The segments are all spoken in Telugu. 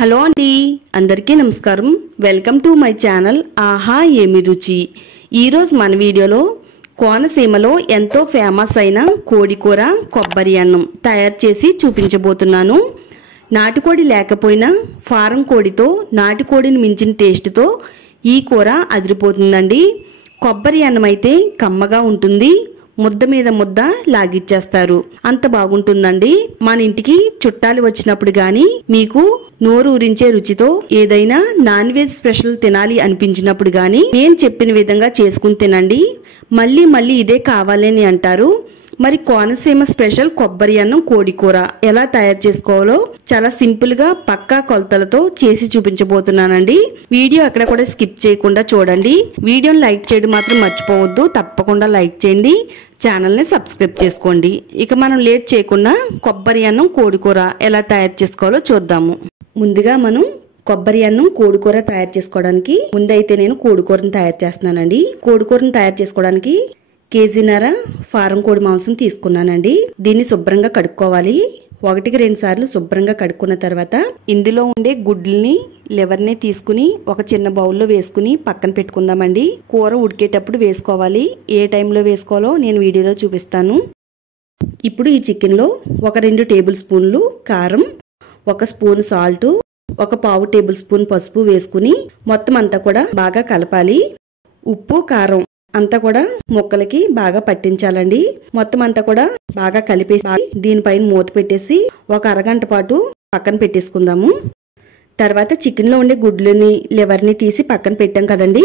హలో అండి, అందరికీ నమస్కారం. వెల్కమ్ టు మై ఛానల్ ఆహా ఏమి రుచి. ఈరోజు మన వీడియోలో కోనసీమలో ఎంతో ఫేమస్ అయిన కోడికూర కొబ్బరి అన్నం తయారు చేసి చూపించబోతున్నాను. నాటుకోడి లేకపోయినా ఫారం కోడితో నాటుకోడిని మించిన టేస్ట్తో ఈ కూర అదిరిపోతుందండి. కొబ్బరి అన్నం అయితే కమ్మగా ఉంటుంది, ముద్ద మీద ముద్ద లాగిచ్చేస్తారు, అంత బాగుంటుందండి. మన ఇంటికి చుట్టాలు వచ్చినప్పుడు గాని మీకు నోరు ఊరించే రుచితో ఏదైనా నాన్ వెజ్ స్పెషల్ తినాలి అనిపించినప్పుడు గాని నేను చెప్పిన విధంగా చేసుకుని తినండి, మళ్ళీ మళ్ళీ ఇదే కావాలని అంటారు. మరి కోనసీమ స్పెషల్ కొబ్బరి అన్నం కోడికూర ఎలా తయారు చేసుకోవాలో చాలా సింపుల్ గా పక్కా కొలతలతో చేసి చూపించబోతున్నానండి. వీడియో అక్కడ కూడా స్కిప్ చేయకుండా చూడండి. వీడియోని లైక్ చేయడం మాత్రం మర్చిపోవద్దు, తప్పకుండా లైక్ చేయండి, ఛానల్ని సబ్స్క్రైబ్ చేసుకోండి. ఇక మనం లేట్ చేయకుండా కొబ్బరి అన్నం కోడికూర ఎలా తయారు చేసుకోవాలో చూద్దాము. ముందుగా మనం కొబ్బరి అన్నం కోడికూర తయారు చేసుకోవడానికి ముందైతే నేను కోడికూరను తయారు చేస్తున్నానండి. కోడికూరను తయారు చేసుకోవడానికి కేజీన్నర ఫారం కోడి మాంసం తీసుకున్నానండి. దీన్ని శుభ్రంగా కడుక్కోవాలి. 1-2 సార్లు శుభ్రంగా కడుక్కున్న తర్వాత ఇందులో ఉండే గుడ్లని లివర్ని తీసుకుని ఒక చిన్న బౌల్లో వేసుకుని పక్కన పెట్టుకుందామండి. కూర ఉడికేటప్పుడు వేసుకోవాలి. ఏ టైంలో వేసుకోవాలో నేను వీడియోలో చూపిస్తాను. ఇప్పుడు ఈ చికెన్లో ఒక 2 టేబుల్ స్పూన్లు కారం, 1 స్పూన్ సాల్ట్, 1/4 టేబుల్ స్పూన్ పసుపు వేసుకుని మొత్తం అంతా కూడా బాగా కలపాలి. ఉప్పు కారం అంతా కూడా ముక్కలకి బాగా పట్టించాలండి. మొత్తం అంతా కూడా బాగా కలిపేసి దీనిపైన మూత పెట్టేసి ఒక అరగంట పాటు పక్కన పెట్టేసుకుందాము. తర్వాత చికెన్ లో ఉండే గుడ్లని లివర్ని తీసి పక్కన పెట్టాం కదండి.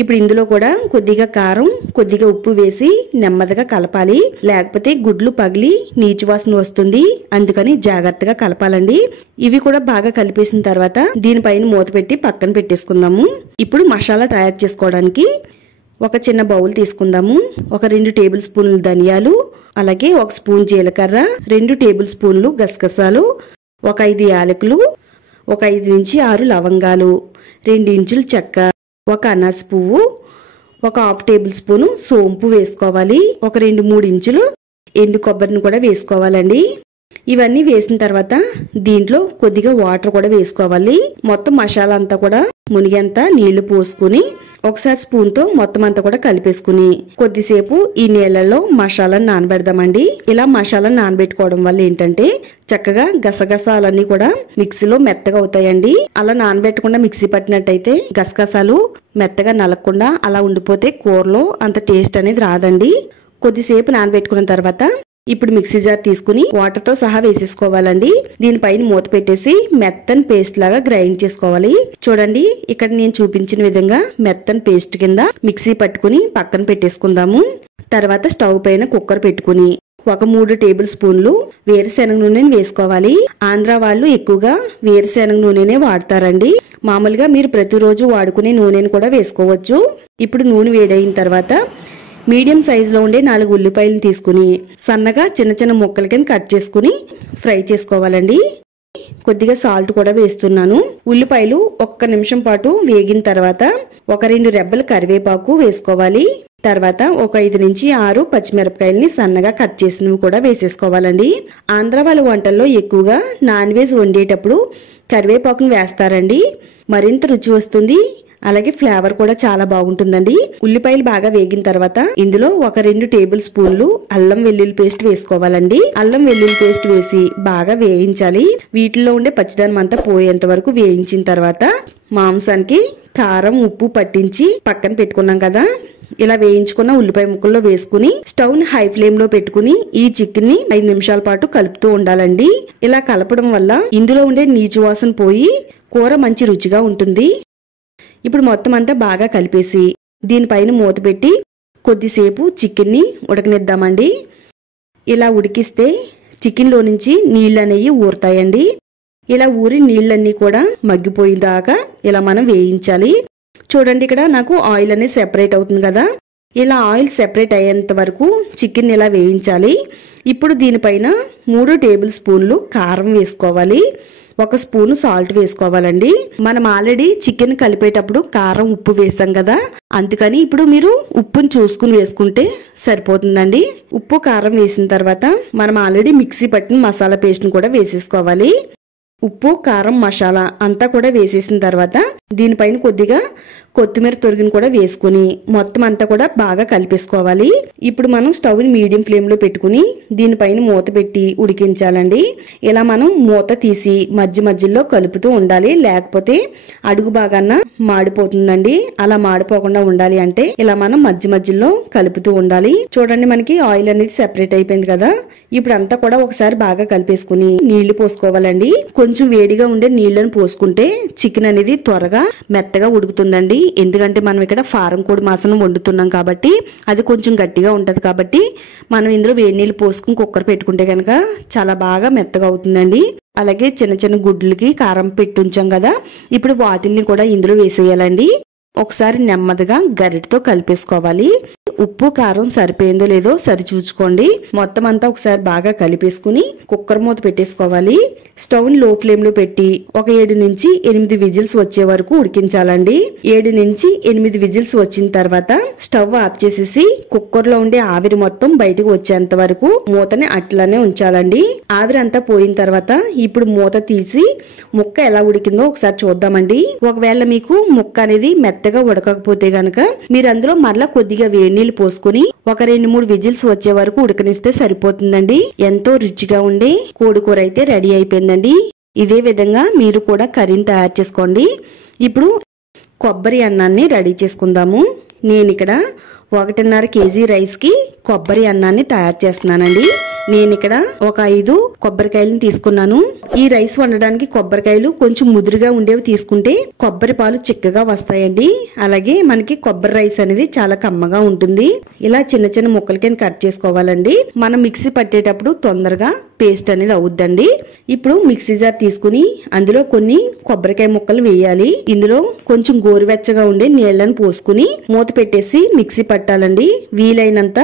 ఇప్పుడు ఇందులో కూడా కొద్దిగా కారం, కొద్దిగా ఉప్పు వేసి నెమ్మదిగా కలపాలి, లేకపోతే గుడ్లు పగిలి నీచు వాసన వస్తుంది. అందుకని జాగ్రత్తగా కలపాలండి. ఇవి కూడా బాగా కలిపేసిన తర్వాత దీనిపైన మూత పెట్టి పక్కన పెట్టేసుకుందాము. ఇప్పుడు మసాలా తయారు చేసుకోవడానికి ఒక చిన్న బౌల్ తీసుకుందాము. ఒక 2 టేబుల్ స్పూన్లు ధనియాలు, అలాగే 1 స్పూన్ జీలకర్ర, 2 టేబుల్ స్పూన్లు గసగసాలు, ఒక 5 యాలకులు, ఒక 5 నుంచి 6 లవంగాలు, 2 ఇంచులు చెక్క, ఒక అనాస పువ్వు, ఒక 1/2 టేబుల్ స్పూను సోంపు వేసుకోవాలి. ఒక 2-3 ఇంచులు ఎండు కొబ్బరిని కూడా వేసుకోవాలండి. ఇవన్నీ వేసిన తర్వాత దీంట్లో కొద్దిగా వాటర్ కూడా వేసుకోవాలి. మొత్తం మసాలా అంతా కూడా మునిగేంత నీళ్లు పోసుకుని ఒకసారి స్పూన్ తో మొత్తం అంతా కూడా కలిపేసుకుని కొద్దిసేపు ఈ నీళ్లలో మసాలాను నానబెడదామండి. ఇలా మసాలా నానబెట్టుకోవడం వల్ల ఏంటంటే చక్కగా గసగసాలన్నీ కూడా మిక్సీలో మెత్తగా అవుతాయండి. అలా నానబెట్టకుండా మిక్సీ పట్టినట్టయితే గసగసాలు మెత్తగా నలగకుండా అలా ఉండిపోతే కూరలో అంత టేస్ట్ అనేది రాదండి. కొద్దిసేపు నానబెట్టుకున్న తర్వాత ఇప్పుడు మిక్సీ జార్ తీసుకుని వాటర్ తో సహా వేసేసుకోవాలండి. దీనిపైన మూత పెట్టేసి మెత్తని పేస్ట్ లాగా గ్రైండ్ చేసుకోవాలి. చూడండి, ఇక్కడ నేను చూపించిన విధంగా మెత్తని పేస్ట్ కింద మిక్సీ పట్టుకుని పక్కన పెట్టేసుకుందాము. తర్వాత స్టవ్ పైన కుక్కర్ పెట్టుకుని ఒక 3 టేబుల్ స్పూన్లు వేరుశెనగ నూనెని వేసుకోవాలి. ఆంధ్ర వాళ్ళు ఎక్కువగా వేరుశెనగ నూనెనే వాడతారండి. మామూలుగా మీరు ప్రతిరోజు వాడుకునే నూనెని కూడా వేసుకోవచ్చు. ఇప్పుడు నూనె వేడైన తర్వాత మీడియం సైజులో ఉండే 4 ఉల్లిపాయలను తీసుకుని సన్నగా చిన్న చిన్న ముక్కల కింద కట్ చేసుకుని ఫ్రై చేసుకోవాలండి. కొద్దిగా సాల్ట్ కూడా వేస్తున్నాను. ఉల్లిపాయలు 1 నిమిషం పాటు వేగిన తర్వాత ఒక 2 రెబ్బల కరివేపాకు వేసుకోవాలి. తర్వాత ఒక 5 నుంచి 6 పచ్చిమిరపకాయలని సన్నగా కట్ చేసినవి కూడా వేసేసుకోవాలండి. ఆంధ్ర వాళ్ళ వంటల్లో ఎక్కువగా నాన్ వెజ్ వండేటప్పుడు కరివేపాకును వేస్తారండి. మరింత రుచి వస్తుంది, అలాగే ఫ్లేవర్ కూడా చాలా బాగుంటుందండి. ఉల్లిపాయలు బాగా వేగిన తర్వాత ఇందులో ఒక 2 టేబుల్ స్పూన్లు అల్లం వెల్లుల్లి పేస్ట్ వేసుకోవాలండి. అల్లం వెల్లుల్లి పేస్ట్ వేసి బాగా వేయించాలి. వీటిలో ఉండే పచ్చిదనం అంతా పోయేంత వరకు వేయించిన తర్వాత మాంసానికి కారం ఉప్పు పట్టించి పక్కన పెట్టుకున్నాం కదా, ఇలా వేయించుకున్న ఉల్లిపాయ ముక్కల్లో వేసుకుని స్టవ్ ని హై ఫ్లేమ్ లో పెట్టుకుని ఈ చికెన్ ని 5 నిమిషాల పాటు కలుపుతూ ఉండాలండి. ఇలా కలపడం వల్ల ఇందులో ఉండే నీచు వాసన పోయి కూర మంచి రుచిగా ఉంటుంది. ఇప్పుడు మొత్తం అంతా బాగా కలిపేసి దీనిపైన మూత పెట్టి కొద్దిసేపు చికెన్ని ఉడకనిద్దామండి. ఇలా ఉడికిస్తే చికెన్లో నుంచి నీళ్ళు అనేవి ఊరుతాయండి. ఇలా ఊరి నీళ్ళన్నీ కూడా మగ్గిపోయేదాకా ఇలా మనం వేయించాలి. చూడండి, ఇక్కడ నాకు ఆయిల్ అనేది సెపరేట్ అవుతుంది కదా, ఇలా ఆయిల్ సెపరేట్ అయ్యేంత వరకు చికెన్ ఇలా వేయించాలి. ఇప్పుడు దీనిపైన 3 టేబుల్ స్పూన్లు కారం వేసుకోవాలి. 1 స్పూను సాల్ట్ వేసుకోవాలండి. మనం ఆల్రెడీ చికెన్ కలిపేటప్పుడు కారం ఉప్పు వేసాం కదా, అందుకని ఇప్పుడు మీరు ఉప్పుని చూసుకుని వేసుకుంటే సరిపోతుందండి. ఉప్పు కారం వేసిన తర్వాత మనం ఆల్రెడీ మిక్సీ పట్టిన మసాలా పేస్ట్ని కూడా వేసేసుకోవాలి. ఉప్పు కారం మసాలా అంతా కూడా వేసేసిన తర్వాత దీనిపైన కొద్దిగా కొత్తిమీర తొరిగిని కూడా వేసుకుని మొత్తం అంతా కూడా బాగా కలిపేసుకోవాలి. ఇప్పుడు మనం స్టవ్ ని మీడియం ఫ్లేమ్ లో పెట్టుకుని దీనిపైన మూత పెట్టి ఉడికించాలండి. ఇలా మనం మూత తీసి మధ్య మధ్యలో కలుపుతూ ఉండాలి, లేకపోతే అడుగు బాగాన మాడిపోతుందండి. అలా మాడిపోకుండా ఉండాలి అంటే ఇలా మనం మధ్య మధ్యలో కలుపుతూ ఉండాలి. చూడండి, మనకి ఆయిల్ అనేది సెపరేట్ అయిపోయింది కదా. ఇప్పుడు అంతా కూడా ఒకసారి బాగా కలిపేసుకుని నీళ్లు పోసుకోవాలండి. కొంచెం వేడిగా ఉండే నీళ్లను పోసుకుంటే చికెన్ అనేది త్వరగా మెత్తగా ఉడుకుతుందండి. ఎందుకంటే మనం ఇక్కడ ఫారం కోడి మాంసం వండుతున్నాం కాబట్టి అది కొంచెం గట్టిగా ఉంటది. కాబట్టి మనం ఇందులో వేడి నీళ్ళు పోసుకుని కుక్కర్ పెట్టుకుంటే కనుక చాలా బాగా మెత్తగా అవుతుందండి. అలాగే చిన్న చిన్న గుడ్లకి కారం పెట్టి ఉంచాం కదా, ఇప్పుడు వాటిల్ని కూడా ఇందులో వేసేయాలండి. ఒకసారి నెమ్మదిగా గరిటతో కలిపేసుకోవాలి. ఉప్పు కారం సరిపోయిందో లేదో సరి చూసుకోండి. మొత్తం అంతా ఒకసారి బాగా కలిపేసుకుని కుక్కర్ మూత పెట్టేసుకోవాలి. స్టవ్ ని లో ఫ్లేమ్ లో పెట్టి ఒక 7 నుంచి 8 విజిల్స్ వచ్చే వరకు ఉడికించాలండి. 7 నుంచి 8 విజిల్స్ వచ్చిన తర్వాత స్టవ్ ఆఫ్ చేసేసి కుక్కర్ లో ఉండే ఆవిరి మొత్తం బయటకు వచ్చేంత వరకు మూతని అట్లానే ఉంచాలండి. ఆవిరి అంతా పోయిన తర్వాత ఇప్పుడు మూత తీసి ముక్క ఎలా ఉడికిందో ఒకసారి చూద్దామండి. ఒకవేళ మీకు ముక్క అనేది మెత్తగా ఉడకకపోతే గనక మీరు అందులో మరలా కొద్దిగా వేడి నీళ్ళు పోసుకుని ఒక 2-3 విజిల్స్ వచ్చే వరకు ఉడకనిస్తే సరిపోతుందండి. ఎంతో రుచిగా ఉండే కోడి కూర అయితే రెడీ అయిపోయిందండి. ఇదే విధంగా మీరు కూడా కర్రీని తయారు చేసుకోండి. ఇప్పుడు కొబ్బరి అన్నాన్ని రెడీ చేసుకుందాము. నేను ఇక్కడ 1.5 కేజీ రైస్ కి కొబ్బరి అన్నాన్ని తయారు చేస్తున్నానండి. నేను ఇక్కడ ఒక 5 కొబ్బరికాయలను తీసుకున్నాను. ఈ రైస్ వండడానికి కొబ్బరికాయలు కొంచెం ముదురుగా ఉండేవి తీసుకుంటే కొబ్బరి పాలు చిక్కగా వస్తాయండి. అలాగే మనకి కొబ్బరి రైస్ అనేది చాలా కమ్మగా ఉంటుంది. ఇలా చిన్న చిన్న ముక్కల కింద కట్ చేసుకోవాలండి. మనం మిక్సీ పట్టేటప్పుడు తొందరగా పేస్ట్ అనేది అవుద్దండి. ఇప్పుడు మిక్సీ జార్ తీసుకుని అందులో కొన్ని కొబ్బరికాయ ముక్కలు వేయాలి. ఇందులో కొంచెం గోరువెచ్చగా ఉండే నీళ్లను పోసుకుని మూత పెట్టేసి మిక్సీ పట్టాలండి. వీలైనంత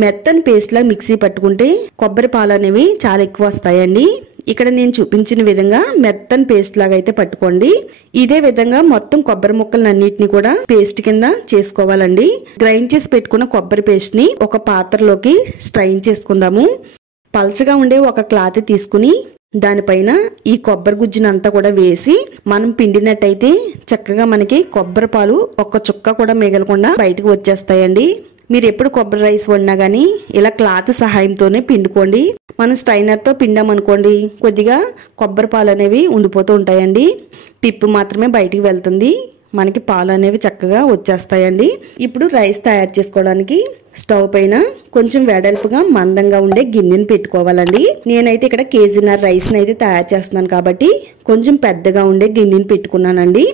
మెత్తని పేస్ట్ లా మిక్సీ పట్టుకుంటే కొబ్బరి పాలు అనేవి చాలా ఎక్కువ వస్తాయండి. ఇక్కడ నేను చూపించిన విధంగా మెత్తని పేస్ట్ లాగా అయితే పట్టుకోండి. ఇదే విధంగా మొత్తం కొబ్బరి ముక్కలన్నిటిని కూడా పేస్ట్ కింద చేసుకోవాలండి. గ్రైండ్ చేసి పెట్టుకున్న కొబ్బరి పేస్ట్ ని ఒక పాత్రలోకి స్ట్రైన్ చేసుకుందాము. పల్చగా ఉండే ఒక క్లాత్ తీసుకుని దానిపైన ఈ కొబ్బరి గుజ్జునంతా కూడా వేసి మనం పిండినట్టయితే చక్కగా మనకి కొబ్బరి పాలు ఒక్క చుక్క కూడా మిగలకుండా బయటకు వచ్చేస్తాయండి. మీరు ఎప్పుడు కొబ్బరి రైస్ వండినా గానీ ఇలా క్లాత్ సహాయంతోనే పిండుకోండి. మనం స్ట్రైనర్ తో పిండామనుకోండి కొద్దిగా కొబ్బరి పాలు అనేవి ఉండిపోతూ ఉంటాయండి. పిప్పు మాత్రమే బయటికి వెళ్తుంది, మనకి పాలు అనేవి చక్కగా వచ్చేస్తాయండి. ఇప్పుడు రైస్ తయారు చేసుకోవడానికి స్టవ్ పైన కొంచెం వెడల్పుగా మందంగా ఉండే గిన్నెని పెట్టుకోవాలండి. నేనైతే ఇక్కడ 1.5 కేజీ రైస్ అయితే తయారు చేస్తున్నాను కాబట్టి కొంచెం పెద్దగా ఉండే గిన్నెని పెట్టుకున్నానండి.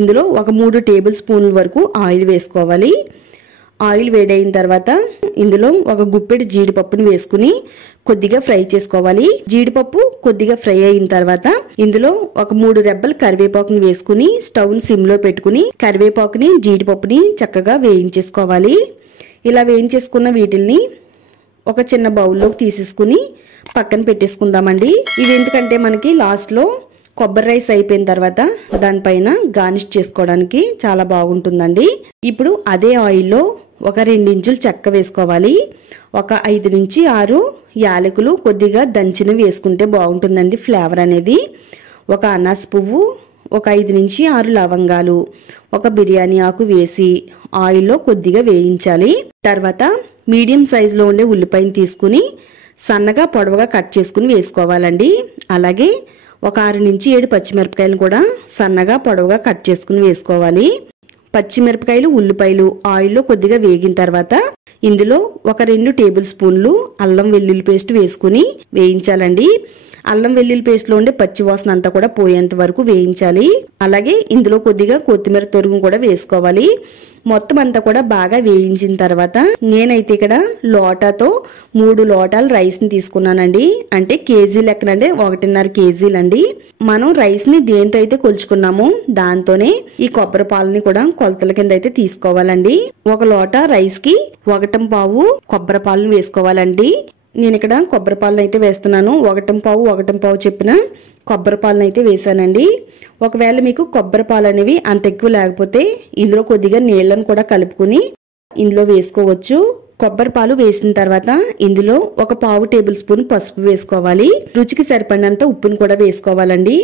ఇందులో ఒక 3 టేబుల్ స్పూన్ల వరకు ఆయిల్ వేసుకోవాలి. ఆయిల్ వేడైన తర్వాత ఇందులో ఒక గుప్పెడు జీడిపప్పుని వేసుకుని కొద్దిగా ఫ్రై చేసుకోవాలి. జీడిపప్పు కొద్దిగా ఫ్రై అయిన తర్వాత ఇందులో ఒక 3 రెబ్బలు కరివేపాకుని వేసుకుని స్టవ్ ని సిమ్ లో పెట్టుకుని కరివేపాకుని జీడిపప్పుని చక్కగా వేయించేసుకోవాలి. ఇలా వేయించేసుకున్న వీటిల్ని ఒక చిన్న బౌల్లోకి తీసేసుకుని పక్కన పెట్టేసుకుందామండి. ఇది ఎందుకంటే మనకి లాస్ట్ లో కొబ్బరి రైస్ అయిపోయిన తర్వాత దానిపైన గార్నిష్ చేసుకోవడానికి చాలా బాగుంటుందండి. ఇప్పుడు అదే ఆయిల్లో ఒక 2 ఇంచులు చెక్క వేసుకోవాలి. ఒక 5 నుంచి 6 యాలకులు కొద్దిగా దంచిన వేసుకుంటే బాగుంటుందండి ఫ్లేవర్ అనేది. ఒక అనాస పువ్వు, ఒక 5 నుంచి 6 లవంగాలు, ఒక బిర్యానీ ఆకు వేసి ఆయిల్లో కొద్దిగా వేయించాలి. తర్వాత మీడియం సైజులో ఉండే ఉల్లిపాయను తీసుకుని సన్నగా పొడవుగా కట్ చేసుకుని వేసుకోవాలండి. అలాగే ఒక 6 నుంచి 7 పచ్చిమిరపకాయలు కూడా సన్నగా పొడవుగా కట్ చేసుకుని వేసుకోవాలి. పచ్చిమిరపకాయలు ఉల్లిపాయలు ఆయిల్లో కొద్దిగా వేగిన తర్వాత ఇందులో ఒక 2 టేబుల్ స్పూన్లు అల్లం వెల్లుల్లి పేస్ట్ వేసుకుని వేయించాలండి. అల్లం వెల్లుల్లి పేస్ట్ లో ఉండే పచ్చి వాసన అంతా కూడా పోయేంత వరకు వేయించాలి. అలాగే ఇందులో కొద్దిగా కొత్తిమీర తొరుగు కూడా వేసుకోవాలి. మొత్తం అంతా కూడా బాగా వేయించిన తర్వాత నేనైతే ఇక్కడ లోటాతో 3 లోటాలు రైస్ ని తీసుకున్నానండి. అంటే కేజీ లెక్కనంటే 1.5 కేజీలండి. మనం రైస్ ని దేంతో అయితే కొలుచుకున్నామో దాంతోనే ఈ కొబ్బరి పాలని కూడా కొలతల కింద అయితే తీసుకోవాలండి. ఒక లోటా రైస్ కి 1.25 కొబ్బరి పాలను వేసుకోవాలండి. నేను ఇక్కడ కొబ్బరి పాలను అయితే వేస్తున్నాను. 1.25 చెప్పిన కొబ్బరి పాలను అయితే వేసానండి. ఒకవేళ మీకు కొబ్బరి పాలు అనేవి అంత ఎక్కువ లేకపోతే ఇందులో కొద్దిగా నీళ్ళను కూడా కలుపుకుని ఇందులో వేసుకోవచ్చు. కొబ్బరి పాలు వేసిన తర్వాత ఇందులో ఒక పావు టేబుల్ స్పూన్ పసుపు వేసుకోవాలి. రుచికి సరిపడినంత ఉప్పును కూడా వేసుకోవాలండి.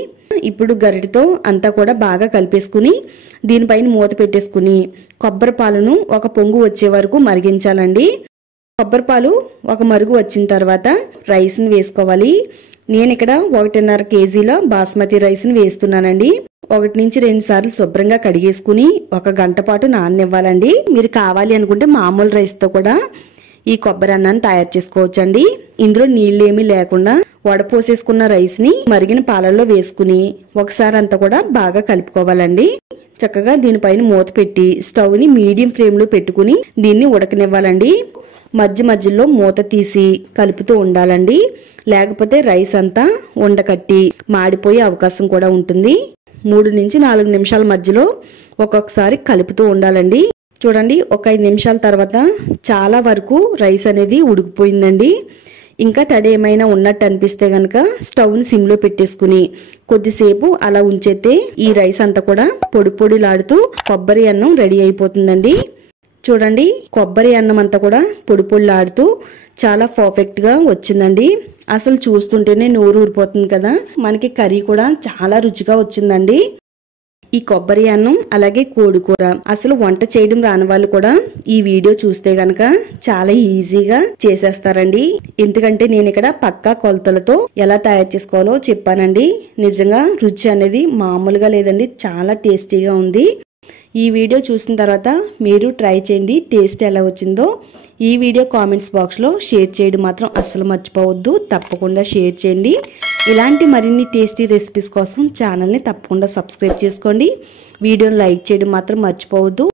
ఇప్పుడు గరిటెతో అంతా కూడా బాగా కలిపేసుకుని దీనిపైన మూత పెట్టేసుకుని కొబ్బరి పాలను ఒక పొంగు వచ్చే వరకు మరిగించాలండి. కొబ్బరి పాలు ఒక మరుగు వచ్చిన తర్వాత రైస్ని వేసుకోవాలి. నేను ఇక్కడ 1.5 కేజీల బాస్మతి రైస్ని వేస్తున్నానండి. 1 నుంచి 2 సార్లు శుభ్రంగా కడిగేసుకుని 1 గంట పాటు నాననివ్వాలండి. మీరు కావాలి అనుకుంటే మామూలు రైస్తో కూడా ఈ కొబ్బరి అన్నాన్ని తయారు చేసుకోవచ్చండి. ఇందులో నీళ్ళేమీ లేకుండా వడపోసేసుకున్న రైస్ని మరిగిన పాలల్లో వేసుకుని ఒకసారి అంతా కూడా బాగా కలుపుకోవాలండి. చక్కగా దీనిపైన మూత పెట్టి స్టవ్ని మీడియం ఫ్లేమ్లో పెట్టుకుని దీన్ని ఉడకనివ్వాలండి. మధ్య మధ్యలో మూత తీసి కలుపుతూ ఉండాలండి. లేకపోతే రైస్ అంతా ఉండకట్టి మాడిపోయే అవకాశం కూడా ఉంటుంది. 3 నుంచి 4 నిమిషాల మధ్యలో ఒక్కొక్కసారి కలుపుతూ ఉండాలండి. చూడండి, ఒక 5 నిమిషాల తర్వాత చాలా వరకు రైస్ అనేది ఉడికిపోయిందండి. ఇంకా తడి ఏమైనా ఉన్నట్టు అనిపిస్తే గనక స్టవ్ని సిమ్లో పెట్టేసుకుని కొద్దిసేపు అలా ఉంచేస్తే ఈ రైస్ అంతా కూడా పొడి పొడిలాడుతూ కొబ్బరి అన్నం రెడీ అయిపోతుందండి. చూడండి, కొబ్బరి అన్నం అంతా కూడా పొడి పొడిలాడుతూ చాలా పర్ఫెక్ట్గా వచ్చిందండి. అసలు చూస్తుంటేనే నోరు ఊరిపోతుంది కదా. మనకి కర్రీ కూడా చాలా రుచిగా వచ్చిందండి. ఈ కొబ్బరి అన్నం అలాగే కోడికూర అసలు వంట చేయడం రాని వాళ్ళు కూడా ఈ వీడియో చూస్తే గనక చాలా ఈజీగా చేసేస్తారండి. ఎందుకంటే నేను ఇక్కడ పక్కా కొలతలతో ఎలా తయారు చేసుకోవాలో చెప్పానండి. నిజంగా రుచి అనేది మామూలుగా లేదండి, చాలా టేస్టీగా ఉంది. ఈ వీడియో చూసిన తర్వాత మీరు ట్రై చేయండి. టేస్ట్ ఎలా వచ్చిందో ఈ వీడియో కామెంట్స్ బాక్స్లో షేర్ చేయడం మాత్రం అస్సలు మర్చిపోవద్దు. తప్పకుండా షేర్ చేయండి. ఇలాంటి మరిన్ని టేస్టీ రెసిపీస్ కోసం ఛానల్ని తప్పకుండా సబ్స్క్రైబ్ చేసుకోండి. వీడియోని లైక్ చేయడం మాత్రం మర్చిపోవద్దు.